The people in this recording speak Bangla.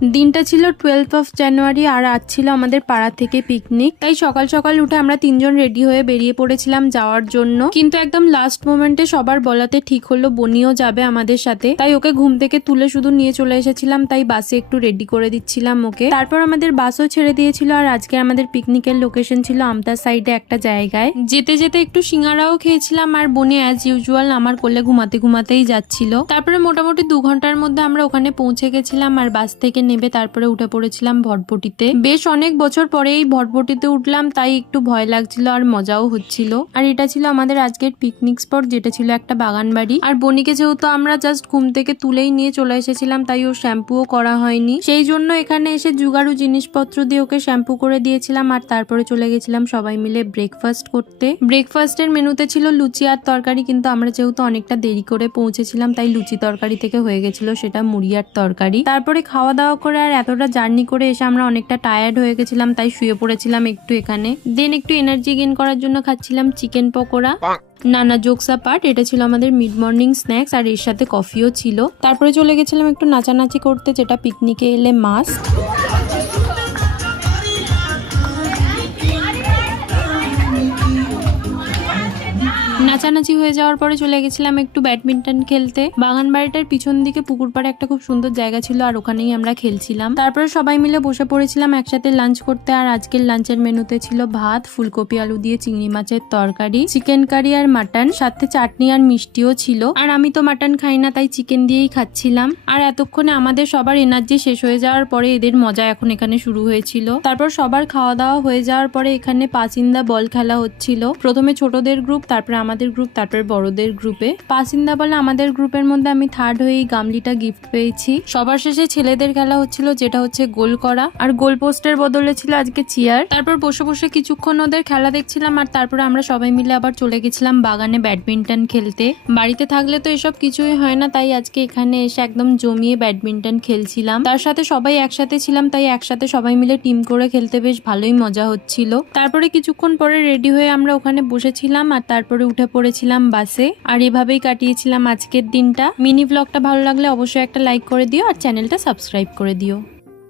দিনটা ছিল 12 জানুয়ারি আর আজ ছিল আমাদের পাড়া থেকে পিকনিক। তাই সকাল সকাল উঠে আমরা তিনজন রেডি হয়ে বেরিয়ে পড়েছিলাম যাওয়ার জন্য, কিন্তু একদম লাস্ট মোমেন্টে সবার বলাতে ঠিক হলো বনিও যাবে আমাদের সাথে। তাই ওকে ঘুম থেকে তুলে শুধু নিয়ে চলে এসেছিলাম, তাই বাসে একটু রেডি করে দিচ্ছিলাম ওকে। তারপর আমাদের বাসও ছেড়ে দিয়েছিল আর আজকে আমাদের পিকনিকের লোকেশন ছিল আমতা সাইডে একটা জায়গায়। যেতে যেতে একটু সিঙ্গারাও খেয়েছিলাম আর বনি অ্যাজ ইউজুয়াল আমার কোলে ঘুমাতেই যাচ্ছিল। তারপরে মোটামুটি 2 ঘন্টার মধ্যে আমরা ওখানে পৌঁছে গেছিলাম আর বাস থেকে নেমে তারপরে উঠে পড়েছিলাম ভটভটিতে। বেশ অনেক বছর পরে এই ভটভটিতে উঠলাম, তাই একটু ভয় লাগছিল আর মজাও হচ্ছিল। আর এটা ছিল আমাদের আজকের পিকনিক স্পট, যেটা ছিল একটা বাগান বাড়ি। আর বনিকে যেহেতু আমরা জাস্ট ঘুম থেকে তুলেই নিয়ে চলে এসেছিলাম, তাই ও শ্যাম্পুও করা হয়নি, সেই জন্য এখানে এসে জুগাড়ু জিনিসপত্র দিয়ে ওকে শ্যাম্পু করে দিয়েছিলাম। আর তারপরে চলে গেছিলাম সবাই মিলে ব্রেকফাস্ট করতে। ব্রেকফাস্টের মেনুতে ছিল লুচি আর তরকারি, কিন্তু আমরা যেহেতু অনেকটা দেরি করে পৌঁছেছিলাম, তাই লুচি তরকারি থেকে হয়ে গেছিল সেটা মুড়ি আর তরকারি। তারপরে খাওয়া দাওয়া করে আর এতটা জার্নি করে এসে আমরা অনেকটা টায়ার্ড হয়ে গেছিলাম, তাই শুয়ে পড়েছিলাম একটু এখানে। দেন একটু এনার্জি গেইন করার জন্য খাচ্ছিলাম চিকেন পকোড়া। নানা জোকসা পার্ট, এটা ছিল আমাদের মিড মর্নিং স্ন্যাক্স আর এর সাথে কফিও ছিল। তারপরে চলে গেছিলাম একটু নাচানাচি করতে, যেটা পিকনিকে এলে মাস্ট। নাচানাচি হয়ে যাওয়ার পরে চলে গেছিলাম একটু ব্যাডমিন্টন খেলতে। বাগান বাড়িটার পিছন দিকে পুকুর পাড়ে একটা খুব সুন্দর জায়গা ছিল আর ওখানেই আমরা খেলছিলাম। তারপরে সবাই মিলে বসে পড়েছিলাম একসাথে লাঞ্চ করতে। আর আজকের লাঞ্চের মেনুতে ছিল ভাত, ফুলকপি আলু দিয়ে চিংড়ি মাছের তরকারি, চিকেন কারি আর মাটন, সাথে চাটনি আর মিষ্টিও ছিল। আর আমি তো মাটন খাই না, তাই চিকেন দিয়েই খাচ্ছিলাম। আর এতক্ষণে আমাদের সবার এনার্জি শেষ হয়ে যাওয়ার পরে এদের মজা এখন এখানে শুরু হয়েছিল। তারপর সবার খাওয়া দাওয়া হয়ে যাওয়ার পরে এখানে পাসিন্দা বল খেলা হচ্ছিল। প্রথমে ছোটদের গ্রুপ, তারপরে আমাদের গ্রুপ, তারপর বড়দের গ্রুপে। পাসিন্দা বলে আমাদের গ্রুপের মধ্যে আমি থার্ড হয়ে এই গামলিটা গিফট পেয়েছি। সবার শেষে ছেলেদের খেলা হচ্ছিল, যেটা হচ্ছে গোল করা, আর গোল পোস্টের বদলে ছিল আজকে চেয়ার। তারপর বসে বসে কিছুক্ষণ ওদের খেলা দেখছিলাম আর তারপরে আমরা সবাই মিলে আবার চলে গেছিলাম বাগানে ব্যাডমিন্টন খেলতে। বাড়িতে থাকলে তো এসব কিছুই হয় না, তাই আজকে এখানে এসে একদম জমিয়ে ব্যাডমিন্টন খেলছিলাম। তার সাথে সবাই একসাথে ছিলাম, তাই একসাথে সবাই মিলে টিম করে খেলতে বেশ ভালোই মজা হচ্ছিল। তারপরে কিছুক্ষণ পরে রেডি হয়ে আমরা ওখানে বসেছিলাম আর তারপরে উঠে পড়েছিলাম বাসে। আর এভাবেই কাটিয়েছিলাম আজকের দিনটা। মিনি ব্লগটা ভালো লাগলে অবশ্যই একটা লাইক করে দিও আর চ্যানেলটা সাবস্ক্রাইব করে দিও।